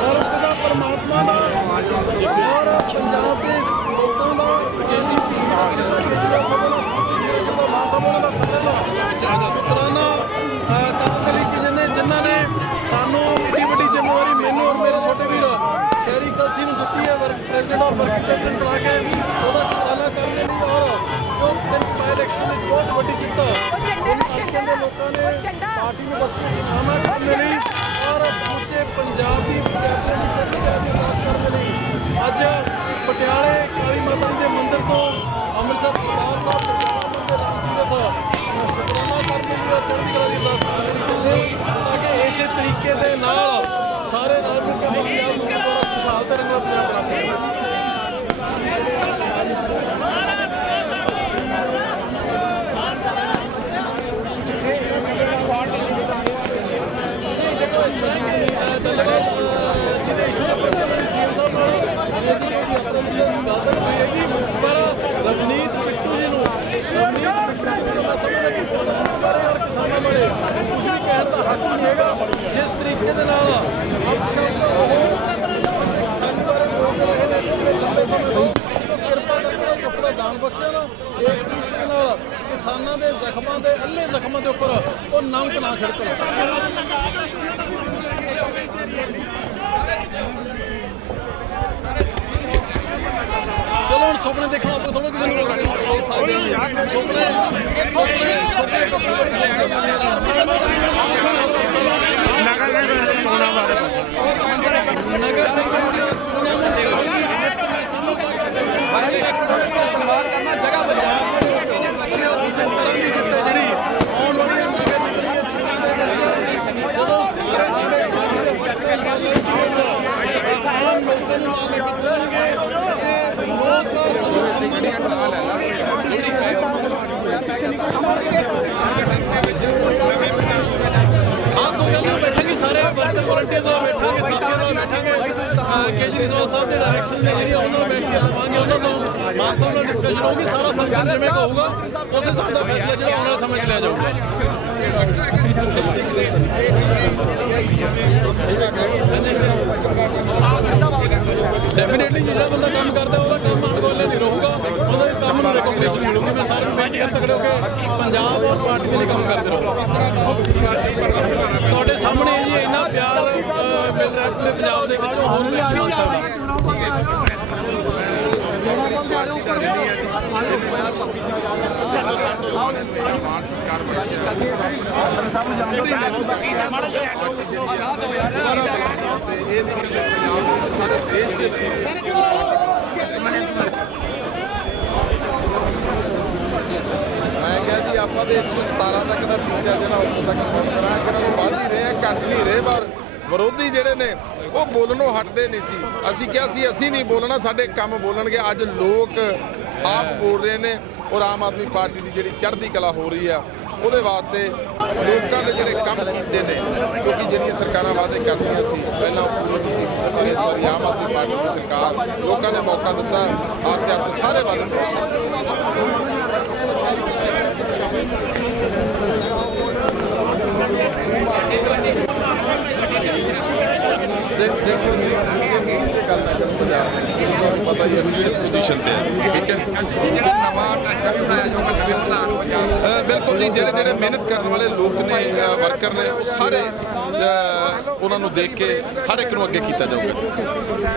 ਔਰ ਪਰਮਾਤਮਾ ਦਾ ਔਰ ਪੰਜਾਬ ਦੇ ਲੋਕਾਂ ਦਾ ਕੇਜਰੀਵਾਲ ਸਾਹਿਬ ਦਾ ਸਮੁੱਚੀ ਦਾ ਮਾਨ ਸਾਹਿਬ ਦਾ ਸਾਰਿਆਂ ਦਾ ਸ਼ੁਕਰਾਨਾ ਕਰਦੇ ਲਈ ਕਿ ਜਿਹਨੇ ਜਿਨ੍ਹਾਂ ਨੇ ਸਾਨੂੰ ਏਡੀ ਵੱਡੀ ਜ਼ਿੰਮੇਵਾਰੀ ਮੈਨੂੰ ਔਰ ਮੇਰੇ ਛੋਟੇ ਵੀਰ ਸ਼ਹਿਰੀ ਕਲਸੀ ਨੂੰ ਦਿੱਤੀ ਹੈ ਵਰਕ ਪ੍ਰੈਜ਼ੀਡੈਂਟ ਔਰ ਵਰਕ ਪ੍ਰੈਜ਼ੀਡੈਂਟ ਬਣਾ ਕੇ ਉਹਦਾ ਸ਼ੁਕਰਾਨਾ ਕਰਨ ਪਾਰਟੀ ਨੂੰ ਬਖਸ਼ੀ ਕਰਨ ਦੇ ਲਈ ਔਰ ਸਮੁੱਚੇ ਪੰਜਾਬ ਦੀ ਪੰਜਾਬੀਆਂ ਦੀ ਚੜ੍ਹਦੀ ਕਲਾ ਦੀ ਅਰਦਾਸ ਕਰਨ ਦੇ ਲਈ ਅੱਜ ਪਟਿਆਲੇ ਕਾਲੀ ਮਾਤਾ ਜੀ ਦੇ ਮੰਦਿਰ ਤੋਂ ਅੰਮ੍ਰਿਤਸਰ ਦਰਬਾਰ ਸਾਹਿਬ ਗੁਰਦੁਆਰਾ ਮੰਦਿਰ ਰਾਮ ਤੀਰਥ ਸ਼ੁਕਰਾਨਾ ਕਰਨ ਦੇ ਲਈ ਔਰ ਚੜ੍ਹਦੀ ਕਲਾ ਦੀ ਅਰਦਾਸ ਕਰਦੇ ਦੇ ਚੱਲੇ ਤਾਂ ਕਿ ਇਸੇ ਤਰੀਕੇ ਦੇ ਨਾਲ ਸਾਰੇ ਰਲ ਮਿਲ ਪੰਜਾਬ ਨੂੰ ਖੁਸ਼ਹਾਲ ਤੇ ਰੰਗਲਾ ਪੰਜਾਬ ਬਣਾ ਸਕਣ ਨਹੀਂ ਦੇਖੋ ਇਸ ਤਰ੍ਹਾਂ ਕਿ ਅਹ, ਧੰਨਵਾਦ ਅਹ, ਜਿਹਦੇ ਇਸ਼ੂ ਦੇ ਉੱਪਰ ਸੀਐਮ ਸਾਹਿਬ ਨਾਲ ਜਿਹੜੀ ਯਾਤਰਾ ਸੀ ਉਹ ਗੱਲ ਤਾਂ ਨਹੀਂ ਹੈਗੀ ਪਰ ਰਵਨੀਤ ਬਿੱਟੂ ਜੀ ਨੂੰ ਰਵਨੀਤ ਬਿੱਟੂ ਜੀ ਨੂੰ ਮੈਂ ਸਮਝਦਾ ਕਿ ਕਿਸਾਨ ਬਾਰੇ ਔਰ ਕਿਸਾਨਾਂ ਬਾਰੇ ਕੁਝ ਵੀ ਕਹਿਣ ਦਾ ਹੱਕ ਨਹੀਂ ਹੈਗਾ ਜਿਸ ਤਰੀਕੇ ਦੇ ਨਾਲ ਆਪਣੇ ਕਿਸਾਨ ਬਾਰੇ ਬੋਲ ਰਹੇ ਨੇ ਪਿਛਲੇ ਲੰਬੇ ਸਮੇਂ ਤੋਂ ਤਾਂ ਕਿਰਪਾ ਕਰਕੇ ਉਹ ਚੁੱਪ ਇਸ ਤਰੀਕੇ ਦੇ ਨਾਲ ਕਿਸਾਨਾਂ ਦੇ ਜ਼ਖਮਾਂ ਦੇ ਅੱਲੇ ਜ਼ਖਮਾਂ ਦੇ ਉੱਪਰ ਉਹ ਨਮਕ ਨਾ ਛਿੜਕਣ। ਚਲੋ ਹੁਣ ਸੁਪਨੇ ਦੇਖਣਾ ਆਪਾਂ ਥੋੜਾ ਕਿਸੇ ਨੂੰ ਰੋਕ ਸਕਦੇ ਹਾਂ ਸੁਪਨੇ ਸੁਪਨੇ ਸੁਪਨੇ ਤੋਂ ਨਗਰ ਚੋਣਾਂ ਬਾਰੇ। ਨਗਰ ਨਿਗਮ ਦੀਆਂ ਚੋਣਾਂ ਨੂੰ ਸਨਮਾਨ ਕਰਨਾ ਜਗ੍ਹਾ ਬਣਾ ਉਸੇ ਤਰ੍ਹਾਂ ਦੀ ਜਿੱਤੇ ਜਿਹੜੀ ਆਉਣ ਵਾਲੀ ਨਗਰ ਨਿਗਮ ਦੀਆਂ ਚੋਣਾਂ ਦੇ ਵਿੱਚ ਜਦੋਂ ਸਾਰੇ ਸਾਡੇ ਪਾਰਟੀ ਦੇ ਵਰਕਰ ਆਮ ਲੋਕਾਂ ਨੂੰ ਆ ਕੇ ਜਿੱਤਣਗੇ ਤੇ ਲੋਕ ਜਦੋਂ ਆਪਣੀ ਹਾਂ ਕੋਈ ਗੱਲ ਨਹੀਂ ਬੈਠਾਂਗੇ ਸਾਰੇ ਵਰਕਰ ਵਲੰਟੀਅਰਸ ਨਾਲ ਬੈਠਾਂਗੇ ਸਾਥੀਆਂ ਨਾਲ ਬੈਠਾਂਗੇ ਅਹ ਕੇਜਰੀਵਾਲ ਸਾਹਿਬ ਦੇ ਡਾਇਰੈਕਸ਼ਨ ਨੇ ਜਿਹੜੀ ਉਹਨਾਂ ਨਾਲ ਬੈਠ ਕੇ ਲਵਾਂਗੇ ਉਹਨਾਂ ਤੋਂ ਮਾਨ ਸਾਹਿਬ ਨਾਲ ਡਿਸਕਸ਼ਨ ਹੋਊਗੀ ਸਾਰਾ ਸੰਗਠਨ ਜਿਵੇਂ ਕਹੂਗਾ ਉਸ ਹਿਸਾਬ ਦਾ ਫੈਸਲਾ ਜਿਹੜਾ ਆਉਣ ਵਾਲੇ ਸਮੇਂ 'ਚ ਲਿਆ ਜਾਊਗਾ ਡੈਫੀਨਿਟਲੀ ਜਿਹੜਾ ਬੰਦਾ ਕੰਮ ਕਰਦਾ ਕੰਮ ਮਿਲੂਗੀ ਮੈਂ ਸਾਰਿਆਂ ਨੂੰ ਬੇਨਤੀ ਕਰ ਤਕੜੇ ਹੋ ਕੇ ਪੰਜਾਬ ਔਰ ਪਾਰਟੀ ਦੇ ਲਈ ਕੰਮ ਕਰਦੇ ਰਹੋ। ਤੁਹਾਡੇ ਸਾਹਮਣੇ ਜੀ ਇੰਨਾ ਪਿਆਰ ਮਿਲ ਰਿਹਾ ਪੂਰੇ ਪੰਜਾਬ ਦੇ ਵਿੱਚੋਂ, ਹੋਰ ਮੈਂ ਕੀ ਮੰਨ ਸਕਦਾ। ਮੈਂ ਕਿਹਾ ਜੀ ਆਪਾਂ ਦੇ 117 ਤੱਕ ਦਾ ਟੀਚਾ ਜਿਹੜਾ ਉੱਥੋਂ ਤੱਕ ਪਹੁੰਚ ਇਹਨਾਂ ਨੂੰ ਵੱਧ ਹੀ ਰਹੇ ਆ, ਘੱਟ ਨਹੀਂ ਰਹੇ, ਪਰ ਵਿਰੋਧੀ ਜਿਹੜੇ ਨੇ, ਉਹ ਬੋਲਣੋਂ ਹਟਦੇ ਨਹੀਂ ਸੀ। ਅਸੀਂ ਕਿਹਾ ਸੀ, ਅਸੀਂ ਨਹੀਂ ਬੋਲਣਾ, ਸਾਡੇ ਕੰਮ ਬੋਲਣਗੇ। ਅੱਜ ਲੋਕ ਆਪ ਬੋਲ ਰਹੇ ਨੇ ਔਰ ਆਮ ਆਦਮੀ ਪਾਰਟੀ ਦੀ ਜਿਹੜੀ ਚੜ੍ਹਦੀ ਕਲਾ ਹੋ ਰਹੀ ਆ, ਉਹਦੇ ਵਾਸਤੇ ਲੋਕਾਂ ਦੇ ਜਿਹੜੇ ਕੰਮ ਕੀਤੇ ਨੇ ਕਿਉਂਕਿ ਜਿਹੜੀਆਂ ਸਰਕਾਰਾਂ ਵਾਅਦੇ ਕਰਦੀਆਂ ਸੀ, ਪਹਿਲਾਂ ਉਹ ਪੂਰੇ ਨਹੀਂ ਸੀ ਇਸ ਵਾਰੀ ਆਮ ਆਦਮੀ ਪਾਰਟੀ ਦੀ ਸਰਕਾਰ ਲੋਕਾਂ ਨੇ ਮੌਕਾ ਦਿੱਤਾ ਆਸਤੇ ਆਸਤੇ ਸਾਰੇ ਵਾਅਦੇ ਪੂਰੇ ਦੇਖ ਦੇਖੋ ਜੀ ਇਹ ਮੀਟਿੰਗ ਤੇ ਗੱਲ ਨਾ ਕਰੋ ਪੰਜਾਬ ਦੀ ਤੁਹਾਨੂੰ ਪਤਾ ਹੀ ਹੈ ਪੋਜੀਸ਼ਨ ਤੇ ਹੈ। ਠੀਕ ਹੈ? ਬਿਲਕੁਲ ਜੀ, ਜਿਹੜੇ ਜਿਹੜੇ ਮਿਹਨਤ ਕਰਨ ਵਾਲੇ ਲੋਕ ਨੇ ਵਰਕਰ ਨੇ, ਉਹ ਸਾਰੇ ਉਹਨਾਂ ਨੂੰ ਦੇਖ ਕੇ ਹਰ ਇੱਕ ਨੂੰ ਅੱਗੇ ਕੀਤਾ ਜਾਊਗਾ।